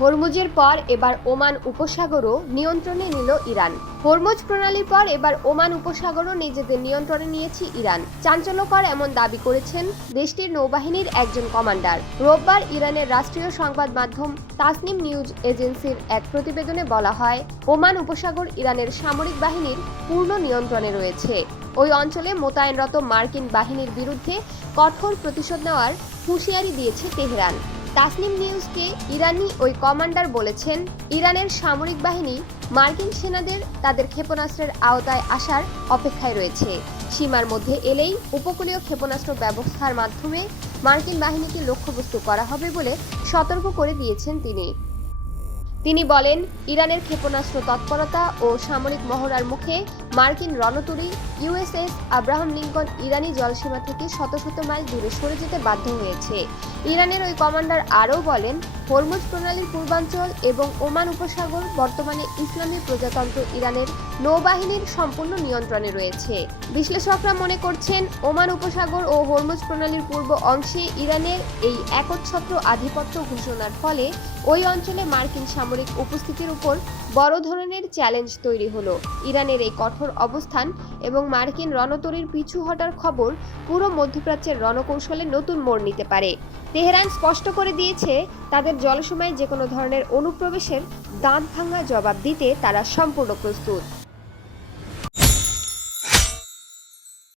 হরমুজের পর এবার ওমান উপসাগরও নিয়ন্ত্রণে নিল ইরান। হরমুজ প্রণালীর পর এবার ওমান উপসাগরও নিজেদের নিয়ন্ত্রণে নিয়েছে ইরান। চাঞ্চল্যকর এমন দাবি করেছেন দেশটির নৌবাহিনীর একজন কমান্ডার। রোববার ইরানের রাষ্ট্রীয় সংবাদ মাধ্যম তাসনিম নিউজ এজেন্সির এক প্রতিবেদনে বলা হয়, ওমান উপসাগর ইরানের সামরিক বাহিনীর পূর্ণ নিয়ন্ত্রণে রয়েছে। ওই অঞ্চলে মোতায়েনরত মার্কিন বাহিনীর বিরুদ্ধে কঠোর প্রতিশোধ নেওয়ার হুঁশিয়ারি দিয়েছে তেহরান। তাসনিম নিউজকে ইরানি ওই কমান্ডার বলেছেন, ইরানের সামরিক বাহিনী মার্কিন সেনাদের তাদের ক্ষেপণাস্ত্রের আওতায় আসার অপেক্ষায় রয়েছে। সীমার মধ্যে এলেই উপকূলীয় ক্ষেপণাস্ত্র ব্যবস্থার মাধ্যমে মার্কিন বাহিনীকে লক্ষ্যবস্তু করা হবে বলে সতর্ক করে দিয়েছেন তিনি বলেন, ইরানের ক্ষেপণাস্ত্র তৎপরতা ও সামরিক মহড়ার মুখে মার্কিন রণতরী ইউএসএস আব্রাহাম লিঙ্কন ইরানি জলসীমা থেকে শত শত মাইল দূরে সরে যেতে বাধ্য হয়েছে। ইরানের ওই কমান্ডার আরও বলেন, হরমুজ প্রণালীর পূর্বাঞ্চল এবং ওমান উপসাগর বর্তমানে ইসলামী প্রজাতন্ত্র ইরানের নৌবাহিনীর সম্পূর্ণ নিয়ন্ত্রণে রয়েছে। বিশ্লেষকরা মনে করছেন, ওমান উপসাগর ও হরমুজ প্রণালীর পূর্ব অংশে ইরানের এই একচ্ছত্র আধিপত্য ঘোষণার ফলে ওই অঞ্চলে মার্কিন সামরিক উপস্থিতির উপর বড় ধরনের চ্যালেঞ্জ তৈরি হলো। ইরানের এই কঠোর অবস্থান এবং মার্কিন রণতরীর পিছু হটার খবর পুরো মধ্যপ্রাচ্যের রণকৌশলে নতুন মোড় নিতে পারে। তেহরান স্পষ্ট করে দিয়েছে, তাদের জলসীমায় যে কোনো ধরনের অনুপ্রবেশের দাঁত ভাঙা জবাব দিতে তারা সম্পূর্ণ প্রস্তুত।